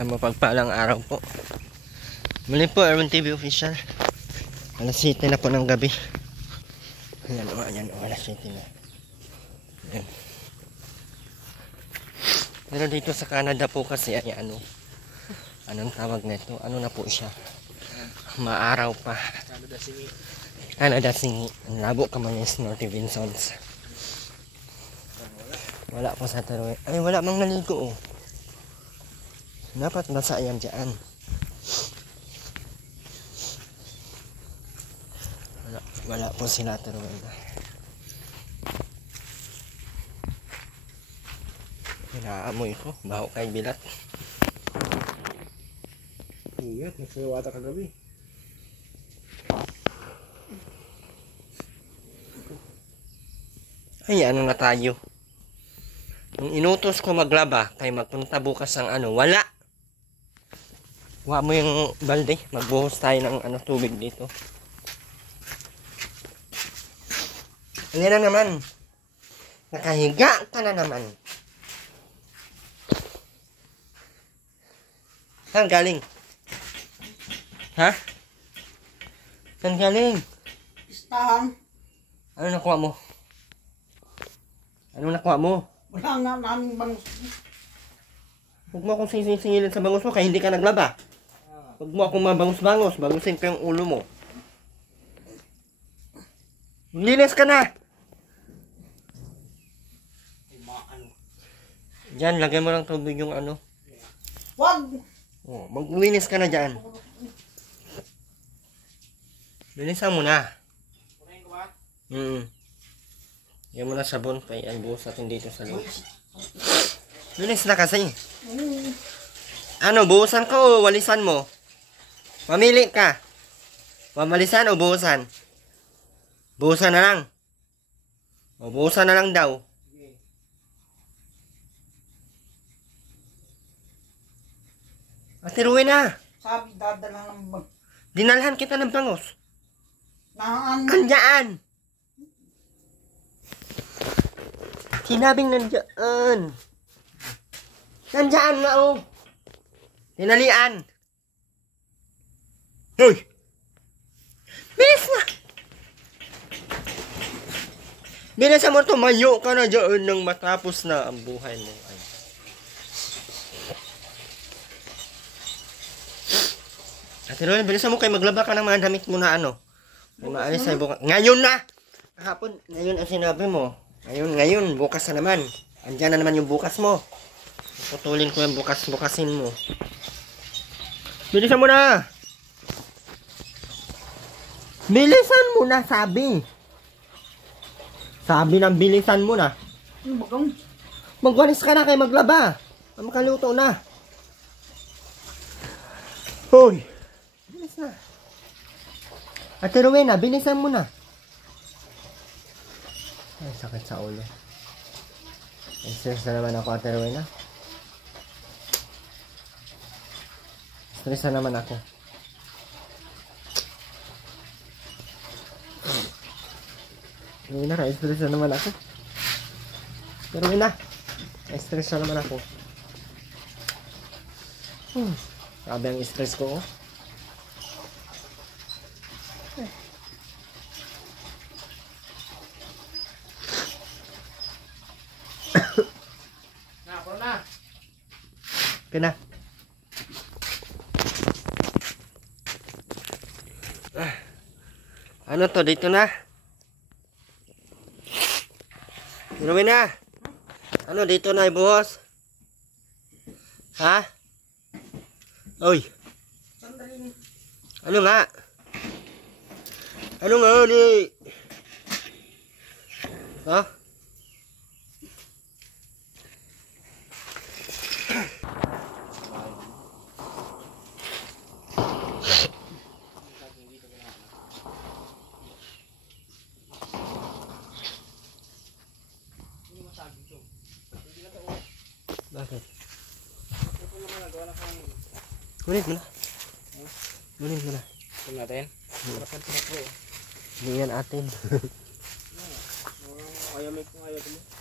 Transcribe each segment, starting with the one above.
Sa mapagpalang araw po. Muli po, Erwin TV Official. Alas 7 na po ng gabi. Ayan o, alas 7 na. Ayan. Pero dito sa Canada po kasi ay anong tawag nito? Ano na po siya? Maaraw pa. Canada Singi. Ang labo ka mga Snorty Vinsons. Wala po sa Taroy. Ay, wala mang naligo oh. Dapat nasa yan dyan. Wala po sila Taroy. Inaamoy ko. Baho kay bilat. Ingat, nagsawata kagabi. Ay, ano na tayo? Nung inutos ko maglaba, kay magpunta bukas ang wala. Huwag mo yung balde, magbuhos tayo ng tubig dito. Ano na naman? Nakahiga ka na naman. Saan galing? Ha? Saan galing? Istahan. Ano nakuha mo? Ano nakuha mo? Wala nga namin bangus. Huwag mo akong singilin sa bangus mo kaya hindi ka naglaba. Huwag mo akong mabangus-bangus. Bagusin ko yung ulo mo. Linis ka na! Diyan, lagay mo ng tubig yung Wag! Oh, maglinis ka na dyan. Linisan mo na. Yan mo na sabon pa yan. Buhos natin dito sa loob. Linis na kasi. Buhusan ko o walisan mo? Mamili ka. Mamalisan o buhusan? Buhusan na lang. O buhusan na lang daw. Atiruin na. Sabi, dadala ng bag. Dinalhan kita ng bangos. Naan. Sinabing nandiyan. Nandiyan na oh. Tinalian. Hoy! Bilis na! Bilis mo tumayo ka na dyan nang matapos na ang buhay mo. Ay. Ate Roy, bilis mo kayo maglaba ka ng mga damit mo na Maalis ay bukas. Ngayon na! Kahapon, ngayon ang sinabi mo. Ngayon, bukas na naman. Andiyan na naman yung bukas mo. Putulin ko yung bukasin mo. Bilisan mo na! Bilisan mo na, sabi. Sabi ng bilisan mo na. Magwalis ka na kayo maglaba. Makaluto na. Hoy! Bilis na. Ate Rowena, bilisan mo na. Ay, sakit sa ulo. Stress na naman ako, Ate Rowena. Stress na naman ako. Rowena, stress na naman ako. Ate Rowena, stress na naman ako. Sabi ang stress ko, oh. Okay na. Ano to? Dito na? Inumin na? Ano? Dito na ibuhos? Ha? Oy. Ano nga? Ano nga ulit? Ha? Bakit? Kunin mo na. Kunin mo na. Kunin natin? Hindi yan atin. Ayaw mo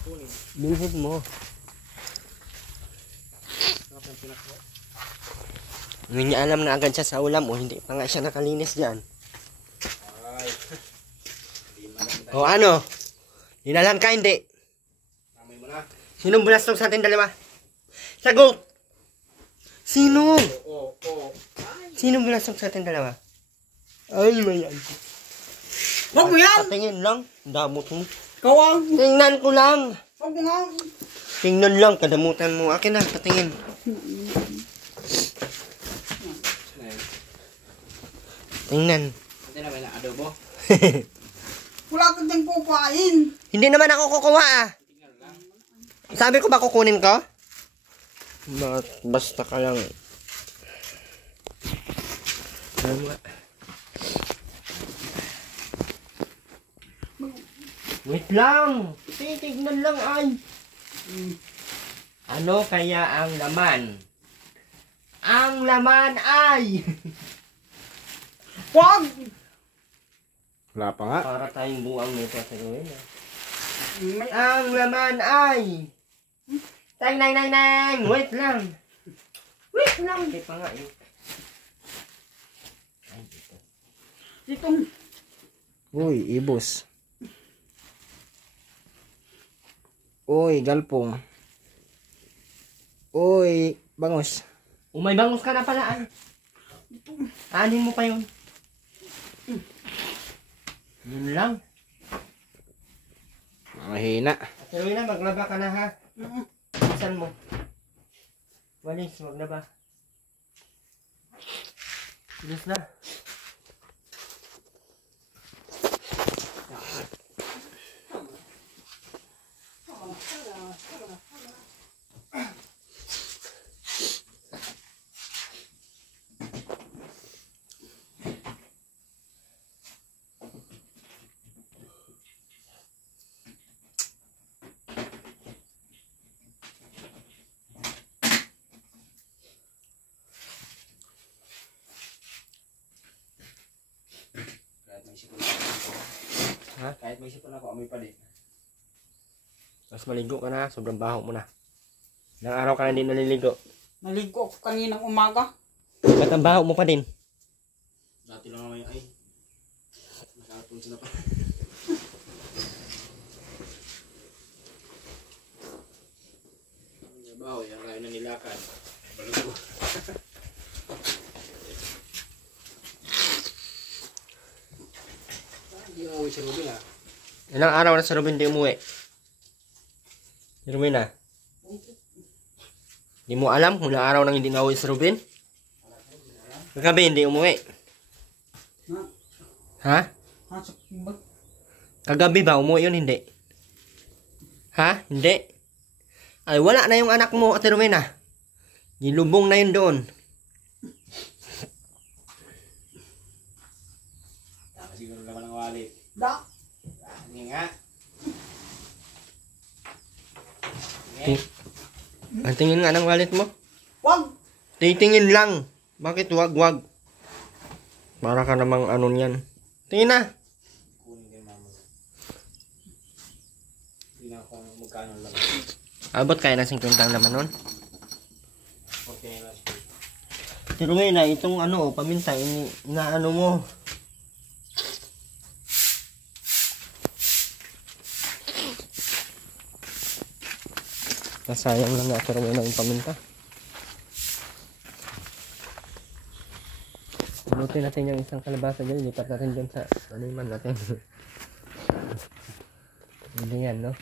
kunin. Bilhin mo. Pinakbo. Hindi niya alam na agad siya sa ulam o hindi pa nga siya nakalinis dyan. Ay. O ano? Hinalam ka hindi? Tamay mo na. Sinong bunastog sa atin dalawa? Sagot! Sino? Oo. Sinong bunastog sa atin dalawa? Ay, mayan. Wag mo yan! Patingin lang. Damot mo. Kawang! Tingnan ko lang. Wag mo nga! Tingnan lang. Kadamutan mo. Akin na. Patingin. Tingnan. Ito na ba na adobo? Wala ka dyan kukain. Hindi naman ako kukuha ah. Sabi ko ba kukunin ko? Basta ka lang. Wait lang. Titignan lang ay. Ano kaya ang laman? Ang laman ay. Wag! Wala pa nga. Para tayong buang nito sa gawin. May... Ang laman ay. Tang nang nang nang. Wait lang. Wait lang. Hindi pa nga eh. Ay, dito. Ditong... Uy, ibos. Uy, galpong. Uy, bangus. Umay bangus ka na pala ay. Anin mo pa yun. Yun lang. Mahina. Pero yun na, maglaba ka na ha. Isan mo. Walis, maglaba. Bilis na. Kahit may sipon ako. Ha? Kahit may sipon ako, amoy pa din. Mas maligo ka na, sobrang baho mo na. Ilang araw ka na hindi naliligo. Naligo ako kaninang umaga. Ba't ang baho mo pa din? Dati lang naman yung ay. Nakapon sila pa. Baho, yan kayo na nilakad. Baluto. Hindi ako si Ruben ah. Ilang araw na si Robin di umuwi? Si Robin na? Hindi mo alam kung ilang araw nang hindi nauwi si Robin? Kagabi hindi umuwi. Ha? Hasok yung bag. Kagabi ba umuwi yun? Hindi. Ha? Hindi. Ay wala na yung anak mo, Ate Romena. Gilubong na yun doon. Tama siguro naman ang wallet. Da. Hindi nga. Ang tingin nga ng wallet mo. Wag. Titingin lang. Bakit wag? Para ka namang ano niyan. Tingin na. Kunin din mama. Hindi na ako magkano lang. Abot kaya ng 50 ang laman nun. Okay na siya. Pero ngayon na, itong ano, paminta, na ano mo. Nasayang lang nga, pero ngayon yung paminta. Lutuin natin yung isang kalabasa dyan, lipat natin dyan sa animan natin. Hindi yan, no?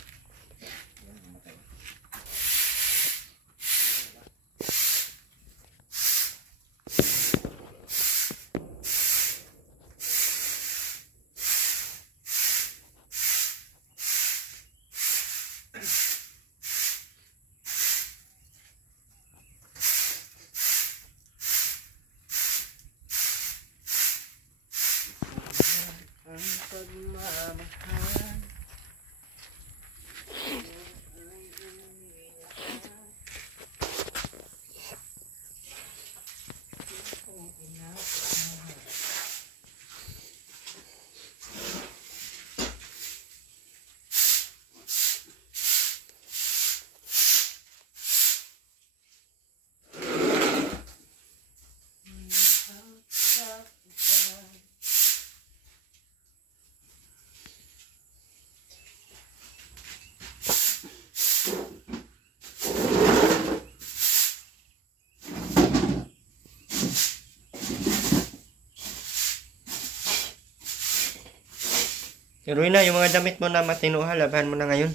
Pero na, yung mga damit mo na matino ha, labahan mo na ngayon.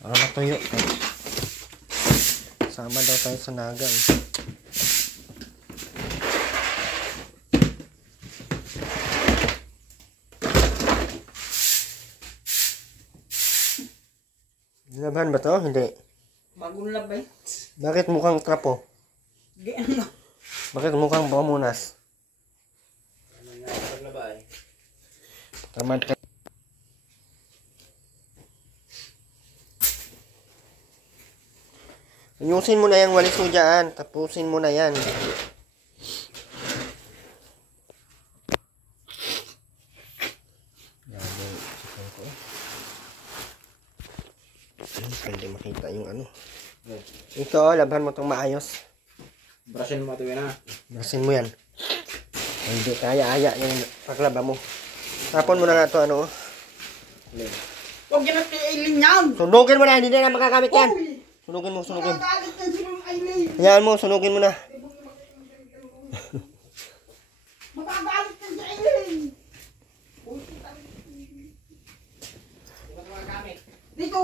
Para matuyo. Sama daw tayo sa naga eh. Labahan ba to? Hindi. Bagong labay. Bakit mukhang trapo? Di ano. Bakit mukhang pamunas? Tamad ka. Ayusin mo na yung walis mo dyan. Tapusin mo na yan. Hindi makita yung ano. Ito, laban mo itong maayos. Brushin mo matuwi na. Brasin mo yan. Hindi kaya-aya yung paglaba mo. Tapon mo na nga ito, ano. Huwag yan at kay Aileen yan. Sunugin mo na, hindi na magagamit yan. Uy! Sunugin mo, sunugin. Magagalit yan si Ma'am Aileen. Hayaan mo, sunugin mo na. Magagalit yan si Aileen. Uy, dito.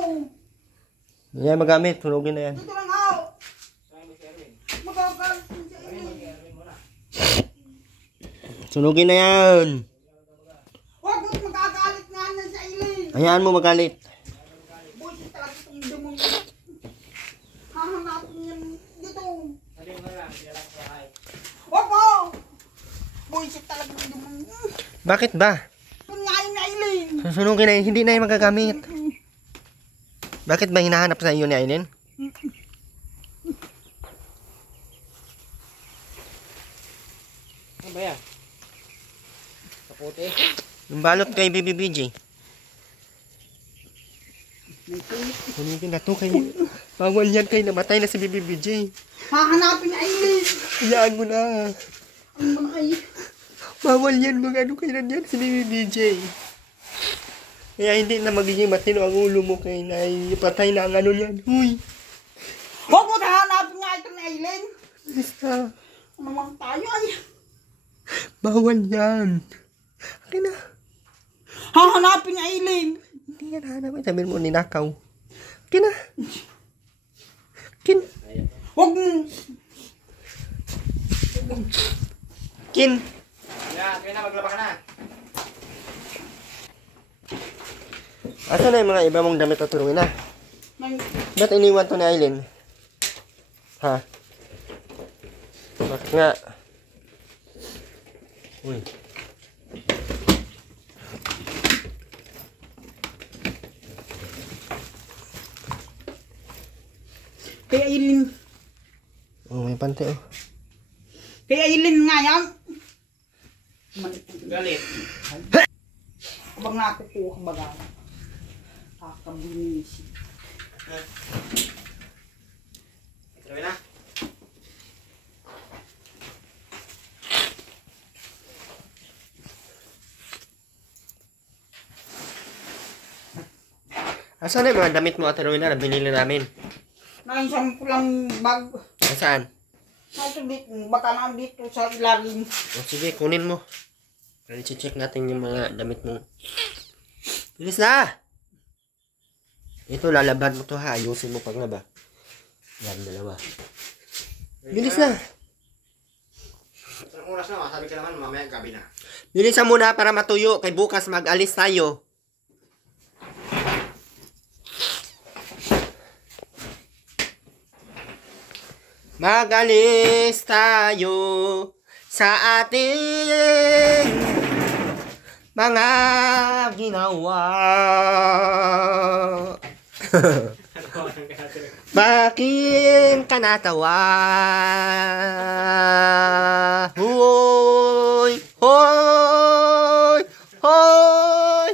Yan magamit, sunugin na yan. Dito lang ako. Magagalit yan si Aileen. Sunugin na yan. Huwag mo magagalit nga yan si Aileen. Hayaan mo magalit. Boy, talaga itong dumong. Hahanapin yan dito. Huwag mo. Boy, talaga itong dumong. Bakit ba? Kunyain na Aileen. Susunugin na yan, hindi na yan magagamit. Bakit ba hinahanap sa iyo ni Aileen? Ano ba yan? Kaputi. Yung balot kay BBBJ. Sunugin na to kay... Bawal yan kay namatay na si BBBJ. Hahanapin na Aileen. Hayaan mo na. Ang mga ay. Bawal yan mga ano kay yan si BBBJ. Kaya hindi na magiging matino ang ulo mo kay na ipatay na ang ano yan. Huy! Huwag mo hahanapin nga ito ni Aileen. Basta, Ano naman tayo ay. bawal yan. Akin na. Hahanapin ni Aileen. Hindi yan hanapin. Sabihin mo, ninakaw. Akin na. Kin. Huwag mo. Kin. Yan, kaya na, maglaba ka na. Asa na yung mga iba mong damit at turuin na? Nang Ba't iniwan to ni Aileen? Ha? Bakit nga? Uy. kay Aileen. Oh, may pante oh. Kay Aileen nga yan. Galit. Abang nakukuha baga. Kakabinis. Matuwi na. Asan na yung mga damit mo at turuin na binili namin? Naisang ko lang bag. Saan? Nasa dito. Baka nandito sa ilalim. O sige, kunin mo. I-check natin yung mga damit mo. Bilis na! Ito, lalaban mo to ha. Ayusin mo paglaba. Yan, dalawa. Bilis na! Anong oras na? Sabi ka naman, mamaya gabi na. Bilisan muna para matuyo. Kay bukas mag-alis tayo. Mag-alis tayo sa ating mga ginawa. Bakit ka natawa? Hoy! Hoy! Hoy!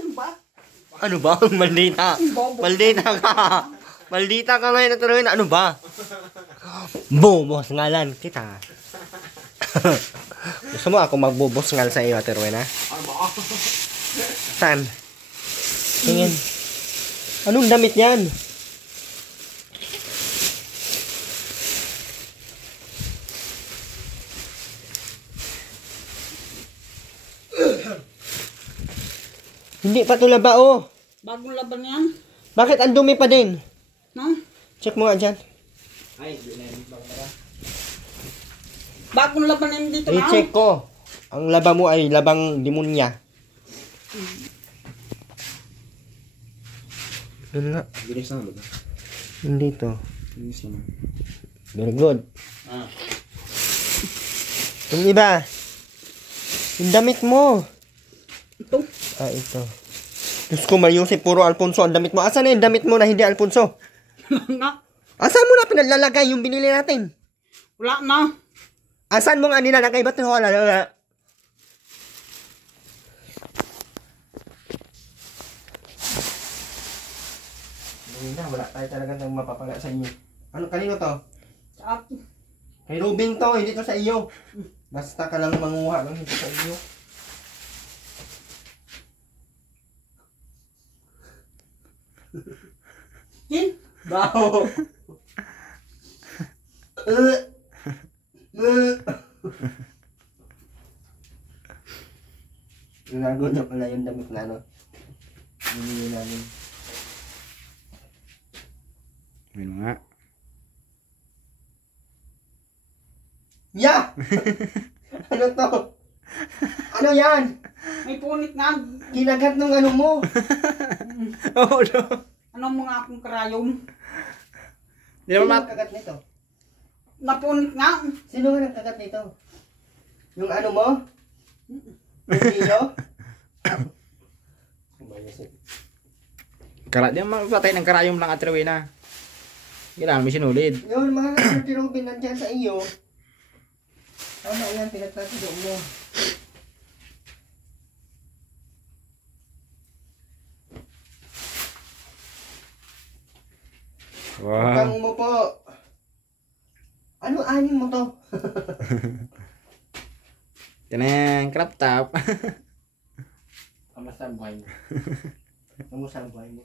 Ano ba? Maldita. Maldita ka. Maldita ka ngayon na tuloy na. Ano ba? Bubos ngalan kita. Gusto mo ako magbubos ngal sa iyo, Ate Rowena? Saan? Tingin. Anong damit yan? Hindi pa to laba, oh. Bagong laban yan. Bakit ang dumi pa din? No? Check mo nga dyan. Ay, di na yung bangka. Bagong laban yan dito na. I-check ko. Ang laba mo ay labang demonya. Yun nga. Bilis na ba? Hindi to. Bilis naman. Very good. Ah. Yung iba. Yung damit mo. Ito. Ah, ito. Diyos ko, Mariusip, puro Alfonso ang damit mo. Asan na yung damit mo na hindi Alfonso? Na. Asan mo na pinalalagay yung binili natin? Wala na. Asan mo nga nilalagay? Ba't wala? Wala tayo talagang mapapala sa inyo. Ano, kanino to? Sa akin. Kay Rubing to, hindi to sa iyo. Basta ka lang manguha lang hindi sa iyo. Hin. Baho. Ginago na pala yung damit na ano. Binili namin. Yun nga. Ya! Ano to? Ano yan? May punit na. Kinagat ng ano mo. Oh, no. Ano mga akong karayom? Di Sino naman nagkagat nito? Napunit na. Sino nga nagkagat nito? Yung ano mo? Yung iyo? Di naman patay ng karayom lang at Rowena. Kailangan may sinulid. Yung mga Rubin nandyan sa iyo. Tama yan, pinagtatido mo. Utang Wow. mo po. Ano anin mo to? Yan crop top. Kamusta ang buhay mo? Kamusta ang buhay mo?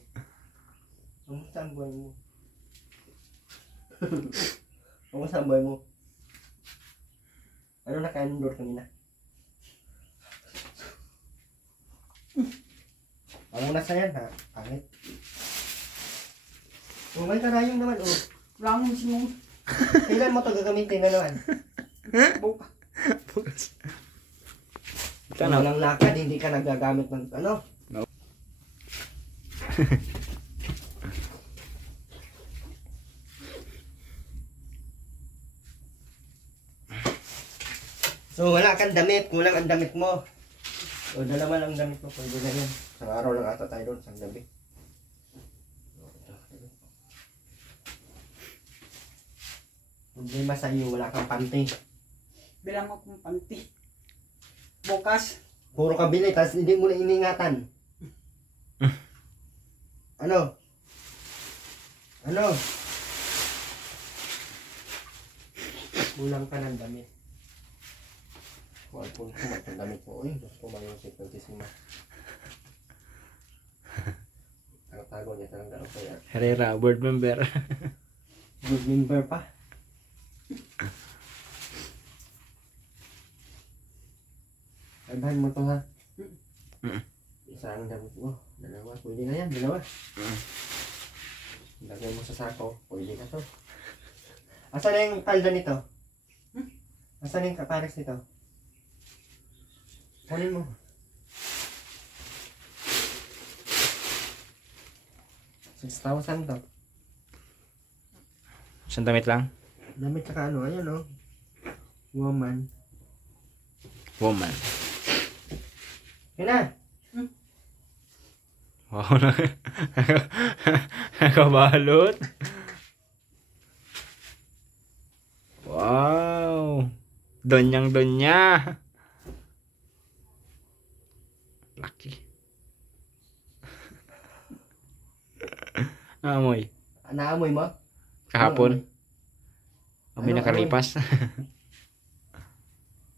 Kamusta ang buhay mo? Kamusta ang buhay mo? Ano naka-endure kanina? Ang muna sa yan ha? Pangit. Oh, may karayong naman oh. Wala akong sinong. Kailan mo to gagamitin na naman? Buka. Bukas. Kung walang lakad, hindi ka nagagamit ng ano? No. So wala kang damit, kulang ang damit mo. O dalawa lang ang damit mo, pwede na yun. Sa araw lang ata tayo doon, sa gabi. Problema sa iyo, wala kang panty. Bilang akong panty. Bukas. Puro ka bili, tapos hindi mo na iningatan. Ano? Ano? Kulang ka ng damit. Kuwan po ang damit mo. Uy, gusto ko ba yung siklantisima? Tago niya talaga ako yan. Herrera, board member. Good member pa. Albahan mo to ha. Isa ang damit mo. Dalawa. Pwede na yan. Dalawa. Lagay mo sa sako. Pwede na to. Asan na yung palda nito? Asan na yung kapares nito? Kunin mo. 6,000 to. Isang damit lang? Damit saka ano, ayun o. Woman. Woman. Yun na. Wow, nakabalot. Wow. Donyang-donya. Lucky. Naamoy. Naamoy mo? Kahapon. Kami Ano nakalipas.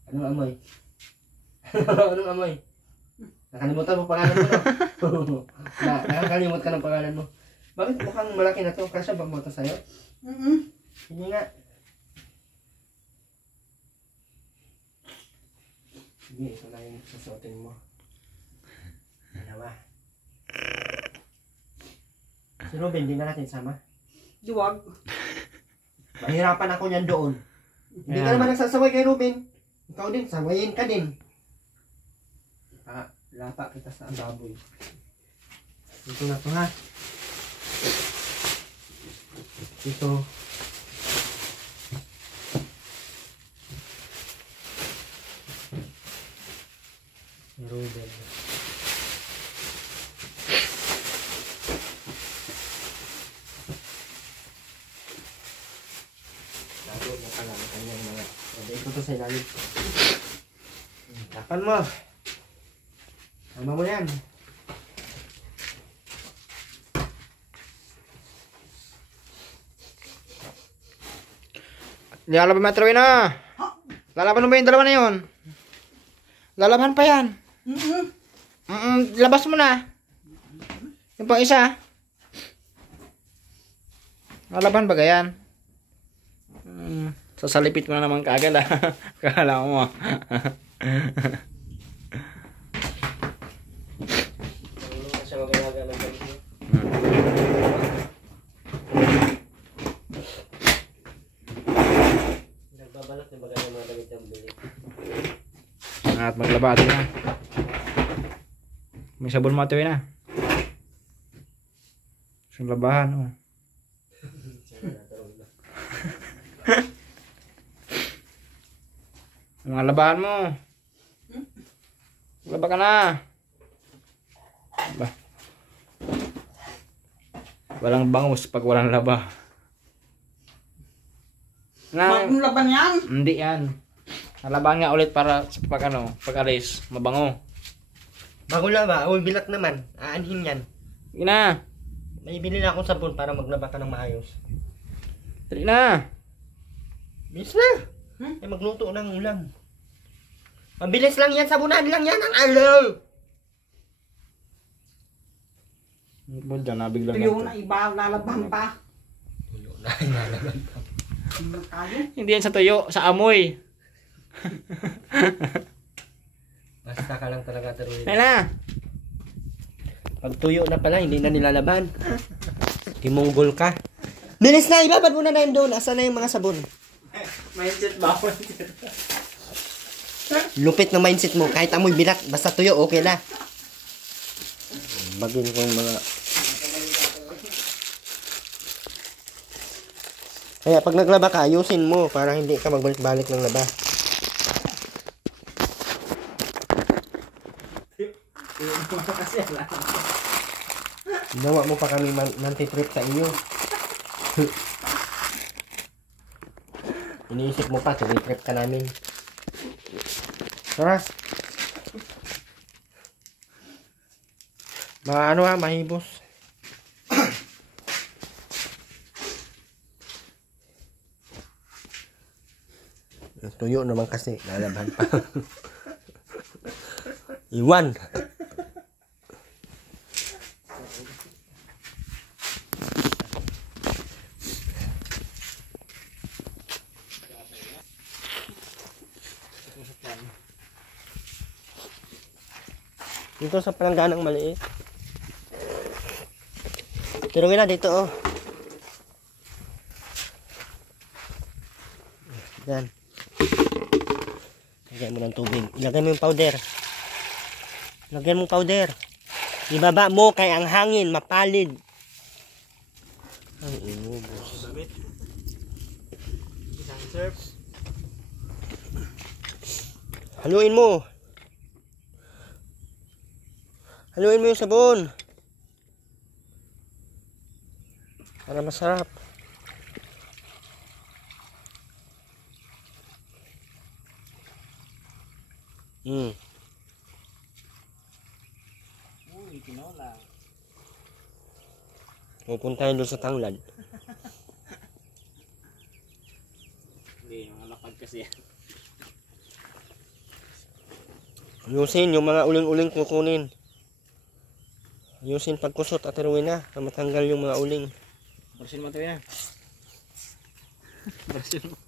Anong amoy? Anong amoy? Nakalimutan mo pangalan mo, no? Nakakalimut ka ng pangalan mo. Bakit mukhang malaki na to? Kasya ba mo to sa'yo? Hindi nga. Sige, ito na yung susuotin mo. Dalawa. Si Ruben, hindi na natin sama. Duwag. Mahirapan ako niyan doon. Hindi ka naman nagsasaway kay Ruben. Ikaw din, sawayin ka din. Lapa kita sa baboy. Dito na to ha. Dito. Ruben. Lago mo pala ang kanyang mga. Sabi ko to sa ilalim. Tapan mo. Tama mo yan. Lalaban mo Trowin na. Lalaban mo ba yung dalawa na yun? Lalaban pa yan. Labas mo na. Yung pang isa. Lalaban ba gayan? Sasalipit mo na naman kaagad ah. Kala mo. Siya magalaga ng gamit mo. Nagbabalak yung bagay ng mga damit ng bili. At maglaba ito na. May sabon mo ito na. Sa labahan oh. Mga labahan mo. Laba ka na. Ba. Walang bangus pag walang laba. Bagong laban yan. Hindi yan. Nalaban nga ulit para sa pag alis, mabango. Bago laba, o bilat naman. Aanhin yan. Sige na. May bili na akong sabon para maglaba ka ng maayos. Dali na. Bilis na. Ay magluto ng ulam. Mabilis lang yan, sabunan lang yan ang alaw. Bo dyan, nabigla Tuyo na iba, lalaban pa. Tuyo na, inalaban pa. Tayo. Hindi yan sa tuyo, sa amoy. Basta ka lang talaga taruin. Dali na. Pag tuyo na pala, hindi na nilalaban. Timunggol ka. Bilis na, ibabad mo na yun doon. Asa na yung mga sabon? Mindset ba ako? Lupit ng mindset mo. Kahit amoy bilat, basta tuyo, okay na. Bagin ko yung mga... Kaya pag naglaba ka, ayusin mo para hindi ka magbalik-balik ng laba. Ginawa mo pa kami mantitrip sa iyo. Iniisip mo pa, tumitrip ka namin. Tara. Ano ha, mahibos. Tuyo naman kasi, lalaban pa. Iwan. Dito sa palangganang maliit. Turungin na dito oh. Yan. Lagyan mo ng tubig. Ilagay mo yung powder. Lagyan mo powder. Ibaba mo kay ang hangin mapalid. Ang inubos. Haluin mo. Haluin mo yung sabon. Para masarap. Uy, tinola. Pupunta yun doon sa tanglad. Hindi, mga lapad kasi yan. Ayusin yung mga uling-uling kukunin. Ayusin pagkusot at iruin na matanggal yung mga uling. Brasin mo ito yan. Brasin mo.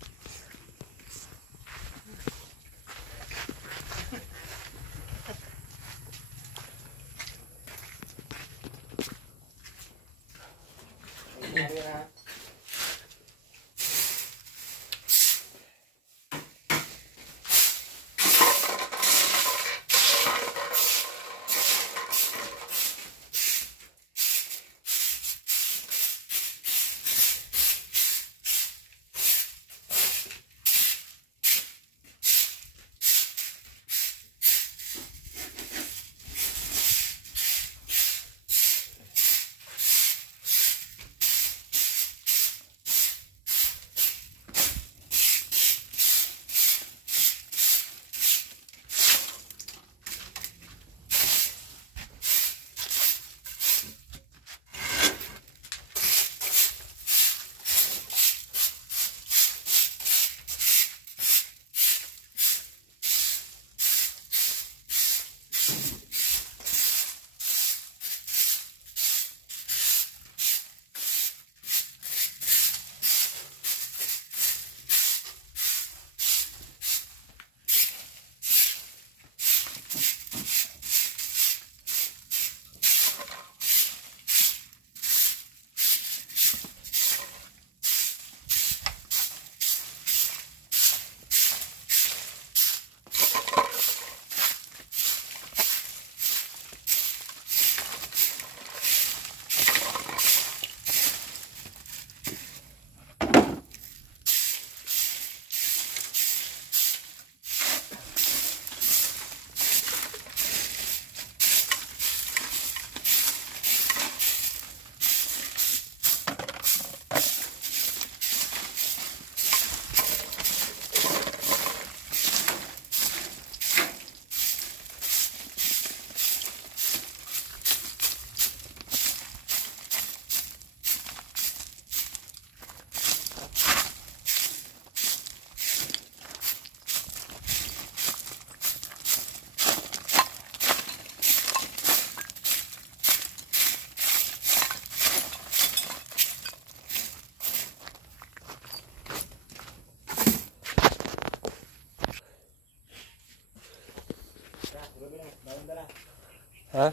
Ha?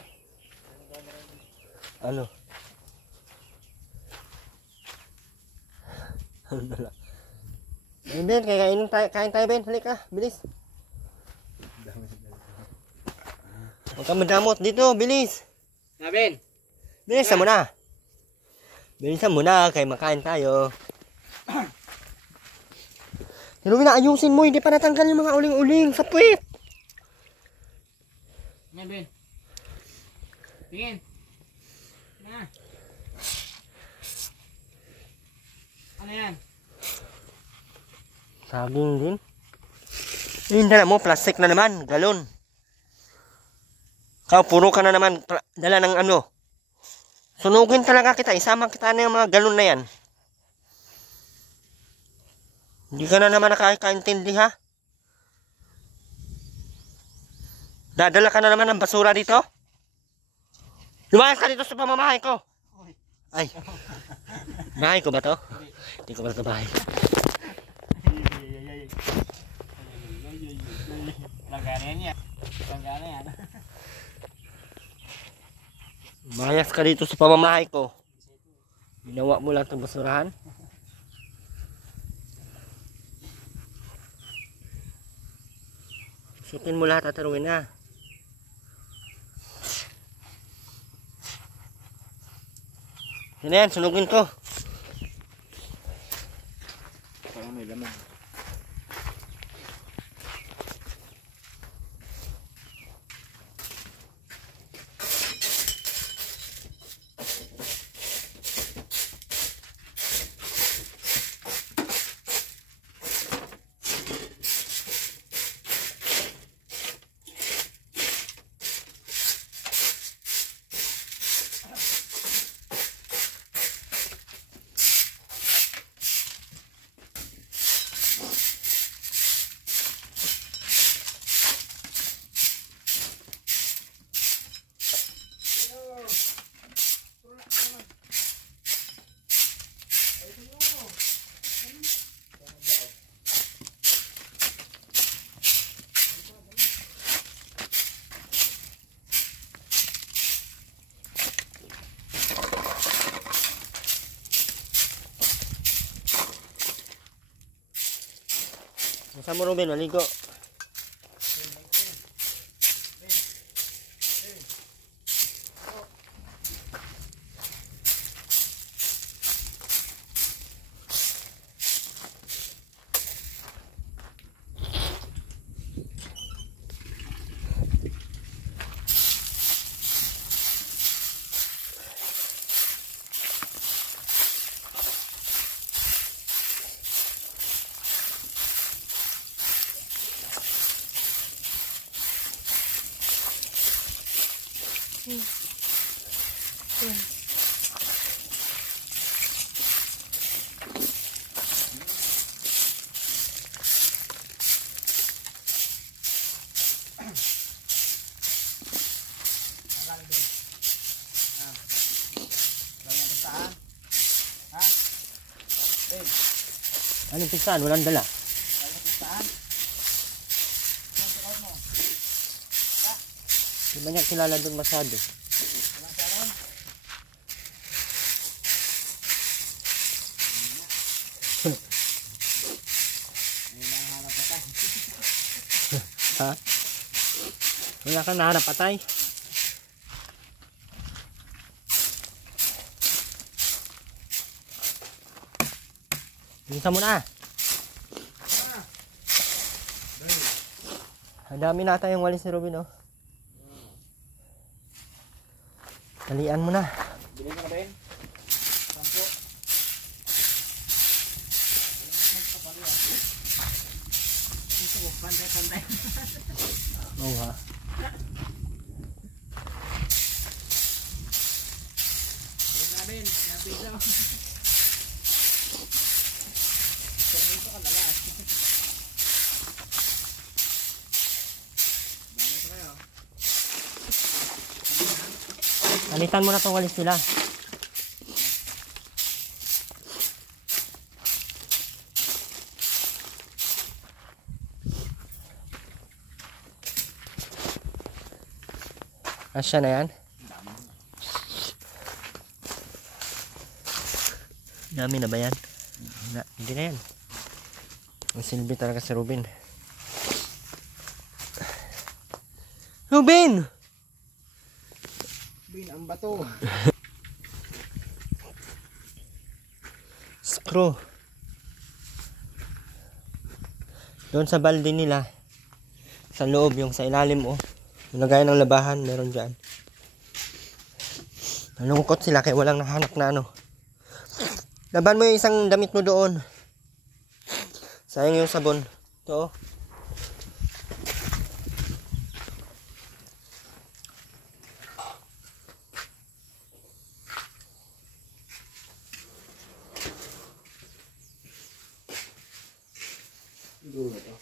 Ano? Ano na lang? Ayun, Ben, kain tayo, Ben. Halika, bilis. Huwag ka madamot dito, bilis. Nabin. Bilisan mo na. Bilisan mo na, kaya makain tayo. Pero ayusin mo, hindi pa natanggal yung mga uling-uling sa puwit. Nabin. Tingin. Na. Ano yan? Saging din. Yung dala mo, plastic na naman, galon. Puro ka na naman, dala ng ano. Sunugin talaga kita, isama kita na yung mga galon na yan. Hindi ka na naman nakakaintindi, ha? Dadala ka na naman ng basura dito? Lumayas ka dito sa pamamahay ko. Ay. Bahay ko ba to? Hindi ko ba ito bahay? Langganan yan. Langganan yan. Lumayas ka dito sa pamamahay ko. Ginawa mo lang itong basurahan. Sukin mo lahat at taruin na. Yan yan, sunugin ko. Parang may laman. Saan mo, Ruben? Maligo. Anong pistahan? Walang dala. Hindi ba niya kilala doon masyado? Ha? Wala kang nahanap patay? Bisa mo na. Ang dami nata yung walis ni Robin, oh. Talian mo na. Bilhin mo na ba yun? Sampo. Gusto ko, pantay-pantay. Oo, ha. Bilhin mo na ba yun? Yung pizza. Ito ka lalas. Dami ito kayo. Alitan mo na itong walis nila. Asya na yan. Dami na ba yan? Hindi na yan. Ang silbi talaga si Ruben. Ruben! Bin, ang bato. Screw. Doon sa balde nila. Sa loob, yung sa ilalim, oh. Yung lagayan ng labahan, meron dyan. Nalungkot sila kaya walang nahanap na ano. Laban mo yung isang damit mo doon. Sayang yung sabon. Ito, oh. Dulo to.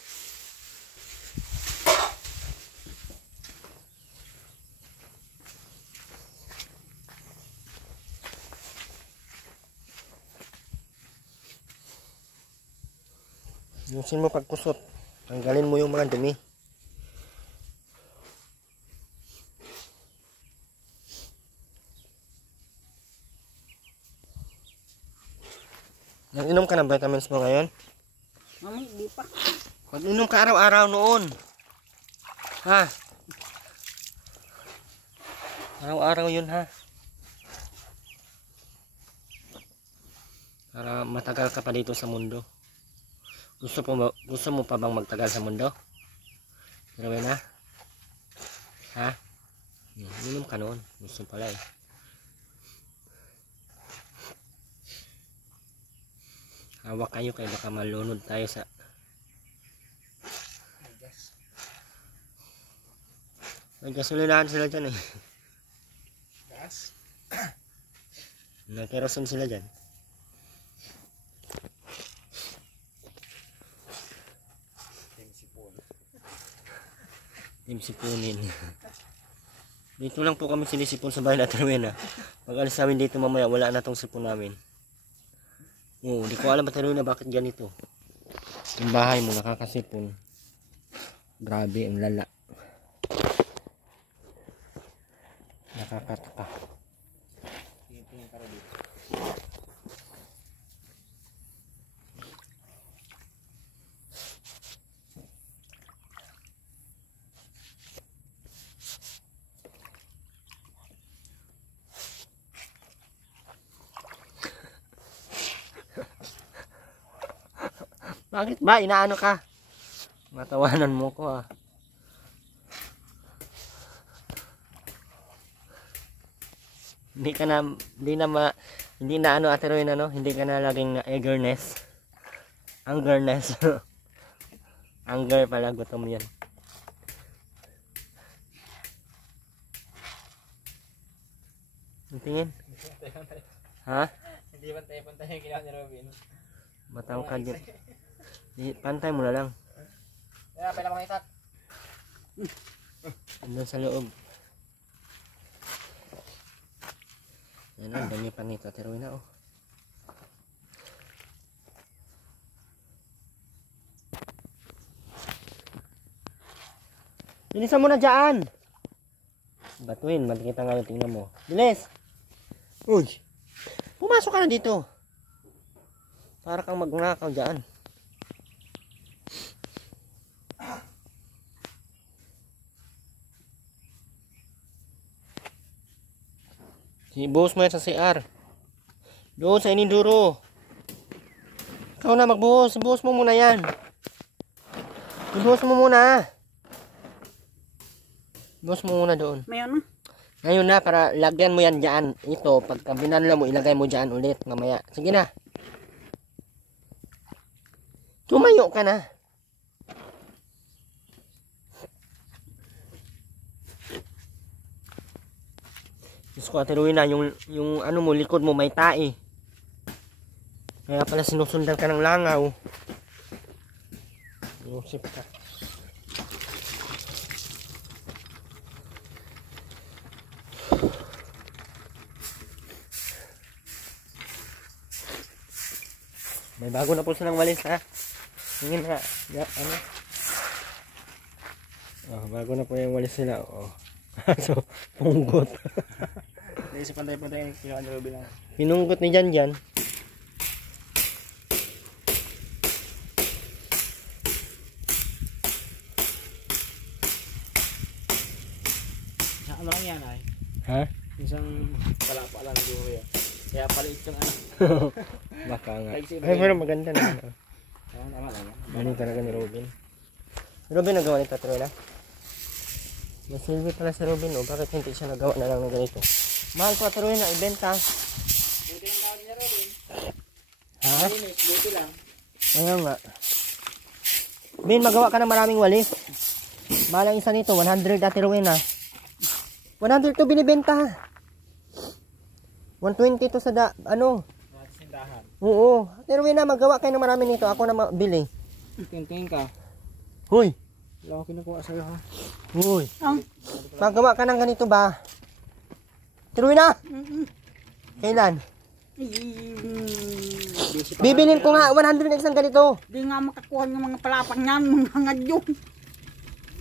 Yusin mo pagkusot. Tanggalin mo yung mga dumi. Nag-inom ka ng vitamins mo ngayon? Mami, di pa. Pag-inom ka araw-araw noon. Ha? Araw-araw yun, ha? Para matagal ka pa dito sa mundo. Gusto mo pa bang magtagal sa mundo? Pero na? Ha? Inom ka noon. Gusto pala eh. Hawak kayo kaya baka malunod tayo sa... Nagkasulinahan sila dyan eh. Gas. Nagkerosin sila dyan. Sipunin. Dito lang po kami sinisipon sa bahay natin Rowena. Pag alis namin dito mamaya wala na tong sipon namin. Oo, di ko alam ba Rowena bakit ganito. Yung bahay mo nakakasipon. Grabe, ang lala. Nakakataka. Bakit ba? Inaano ka? Matawanan mo ko ah. Hindi na ano Ate Rowena no? Hindi ka na laging eagerness. Angerness. Anger pala, gutom yan. Tingin? Ha? Hindi pantay-pantay yung ginawa ni Robin. Matangkad yun. Pantay mo na lang. Kaya pala mga itak. Andun sa loob. Yan ang dami pa nito. Ate Rowena oh. Bilisan mo na dyan. Batuin, makikita nga yung tingnan mo. Bilis! Uy! Pumasok ka na dito. Para kang magnakaw dyan. Ibuhos mo yan sa CR. Doon sa ininduro. Ikaw na magbuhos. Ibuhos mo muna yan. Ibuhos mo muna. Ibuhos mo muna doon. Mayon na. Ngayon na, para lagyan mo yan dyan. Ito, pagka binanla mo, ilagay mo dyan ulit mamaya. Sige na. Tumayo ka na. Diyos ko Ate Rowena, yung ano mo, likod mo may tae. Kaya pala sinusundan ka ng langaw. Yusip ka. May bago na po silang walis ha. Tingin ha. Ya, ano? Oh, bago na po yung walis nila. Oh. So, punggot. Dahil sa pantay-pantay, kinuha ni Robin lang. Pinunggot ni Jan. Ano lang yan ay? Ha? Isang pala ng dulo yan. Kaya paliit yung ano. Baka nga. Like, Ay, pero maganda na. Tama naman. Ano talaga ni Robin. Robin nagawa nito, Troy na? Masilbi pala si Robin, oh. Bakit hindi siya nagawa na lang ng ganito? Mahal pa, Troy na, ibenta. Buti lang gawin niya Robin. Ha? Buti lang. Ayaw nga. Bin, magawa ka ng maraming walis. Mahal ang isa nito, 100 dati Rowena. 100 to binibenta. 120 to sa ano? Sindahan. Oo. Ate Rowena, magawa kayo ng marami nito. Ako na mabili. Tingin ka. Hoy. Wala ako kinukuha sa'yo ha. Hoy. Magawa ka ng ganito ba? Ate Rowena. Kailan? Bibilin ko nga 100 na isang ganito. Di nga makakuha ng mga palapang yan, mga ngadyo.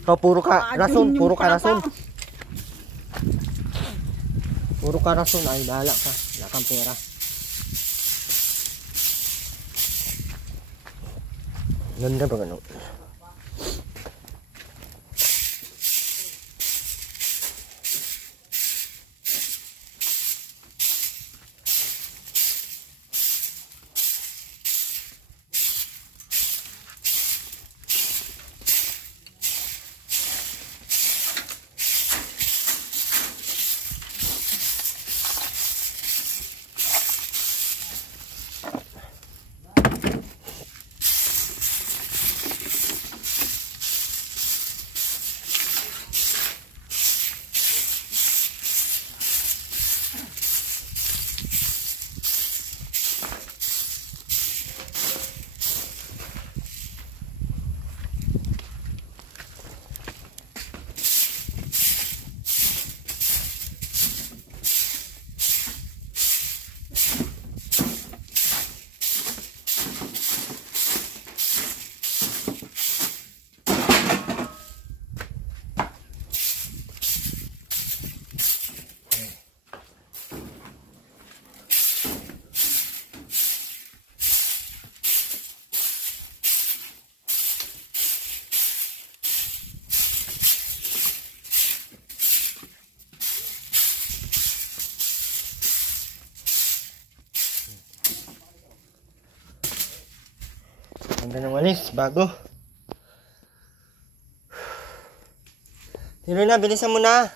So, puro ka rason, puro ka rason. Puro ka rason, ay bahala ka. Wala kang pera. Ganda ba gano'n? Ganda ng walis, bago. Tiro na, bilisan mo na.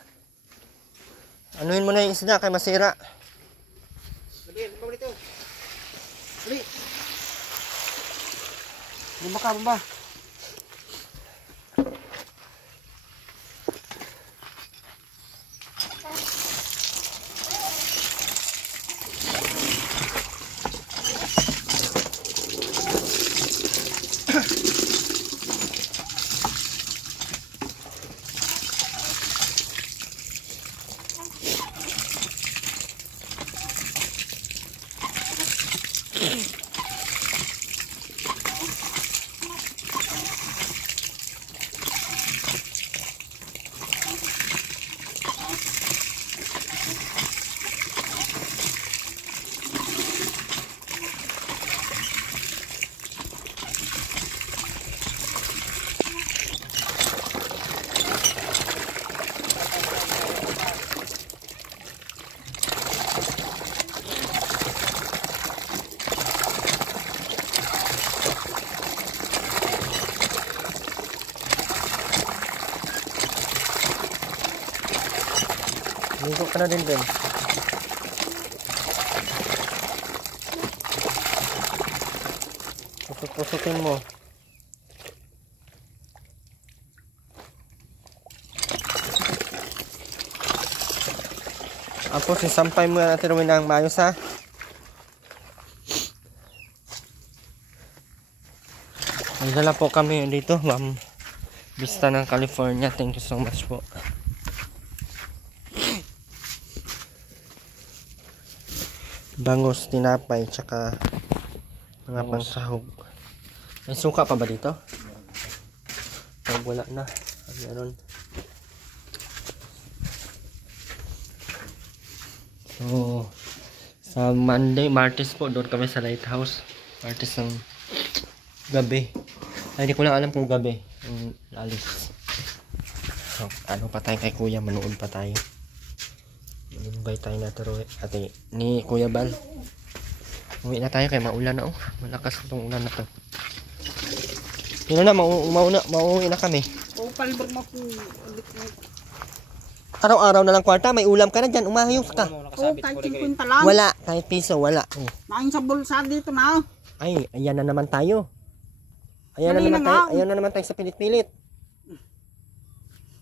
Anuhin mo na yung isda kay masira. Dali, bumaba dito. Dali. Bumaba. Ligo ka na din, Ben. Pusok-pusokin mo. Tapos, isampay mo natin rin ng maayos, ha? Nagdala po kami dito, Ma'am Vista ng California. Thank you so much po. Bangos, tinapay, tsaka mga pansahog. May suka pa ba dito? Pag wala na, meron. So, sa Monday, Martes po, doon kami sa lighthouse. Martes ng gabi. Ay, di ko lang alam kung gabi. Yung alis. So, ano pa tayo kay kuya, manood pa tayo. Invite tayo na taro ate ni Kuya Bal. Uwi na tayo kay maulan na oh. Malakas itong ulan na to. Yun na, mauwi na kami. O palibag mo kung Araw-araw na lang kwarta, may ulam ka na dyan, umahayos ka. o kahit 50 lang. Wala, kahit piso, wala. Oh. Nain sa bulsa dito na. Ay, ayan na naman tayo. Ayan na Dali naman na tayo, nga. ayan na naman tayo sa pilit-pilit.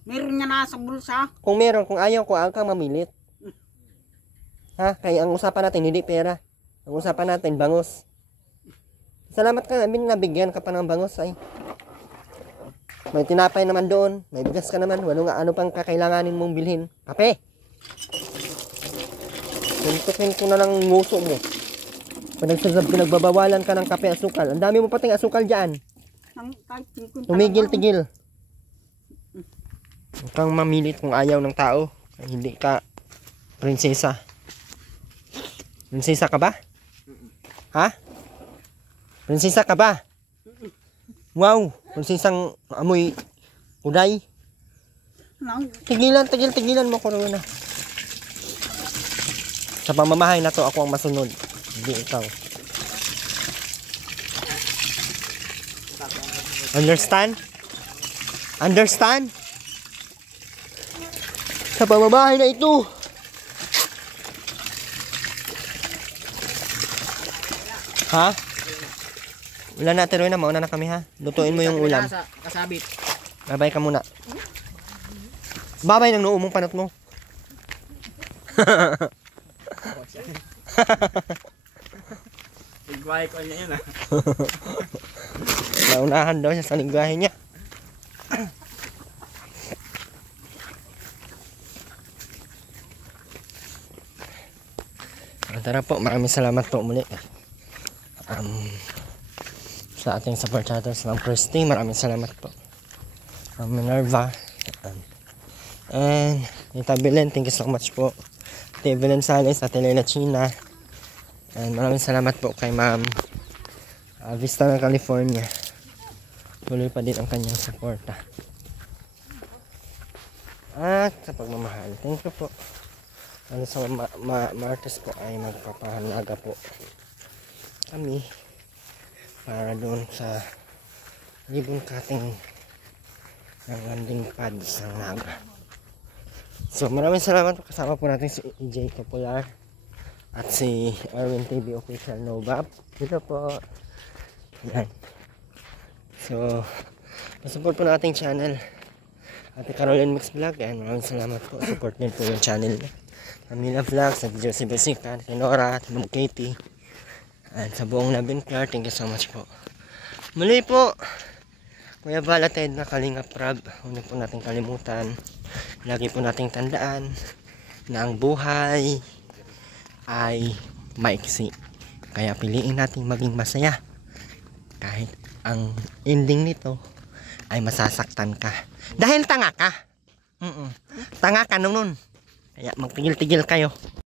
Meron nga na sa bulsa. Kung meron, kung ayaw ko, kang mamilit. Ha? Kaya ang usapan natin, hindi pera. Ang usapan natin, bangus. Salamat ka, nabigyan ka pa ng bangus ay. May tinapay naman doon, may bigas ka naman, ano pang kakailanganin mong bilhin? Kape! Tuntukin ko na lang nguso mo. Pinagbabawalan ka ng kape asukal. Ang dami mo pating asukal dyan. Kahit 50 Tumigil-tigil. Huwag kang mamilit kung ayaw ng tao. Hindi ka prinsesa. Prinsesa ka ba? Ha? Prinsesa ka ba? Wow! Prinsesang amoy uday. lang. Tigilan mo ko na. Sa pamamahay na to, ako ang masunod. Hindi ikaw. Understand? Understand? Sa pamamahay na ito. Ha? Wala na, Teroy na. Mauna na kami ha. Lutuin mo yung ulam. Kasabit. Babay ka muna. Babay ng noo mong panot mo. Igway ko niya yun ah. Naunahan daw siya sa lingwahe niya. Tara po, maraming salamat po muli. Sa ating support chatters ng Christy, maraming salamat po. Minerva. And Tita Belen, thank you so much po. Tita Belen Sales, Ate Leila China. And maraming salamat po kay Ma'am Vista ng California. Tuloy pa din ang kanyang suporta. At sa pagmamahal, thank you po. Ano sa Martes po ay magpapahalaga po kami para doon sa ribbon cutting ng landing pad sa Naga. So maraming salamat po, kasama po natin si EJ Popular at si Erwin TV Official Novap. Dito po. Yan. So support po nating channel Ate Caroline Mix Vlog. Yan, maraming salamat po. Support din po yung channel niya. Camila Vlogs, at Josie Basica, at Nora, at Ma'am Katie, at sa buong Labin Clark, thank you so much po. Muli po, Kuya Bal at Ed na Kalingap Rab, huwag po natin kalimutan, lagi po nating tandaan na ang buhay ay maiksi. Kaya piliin natin maging masaya kahit ang ending nito ay masasaktan ka. Dahil tanga ka. Tanga ka nun. Kaya magtigil-tigil kayo.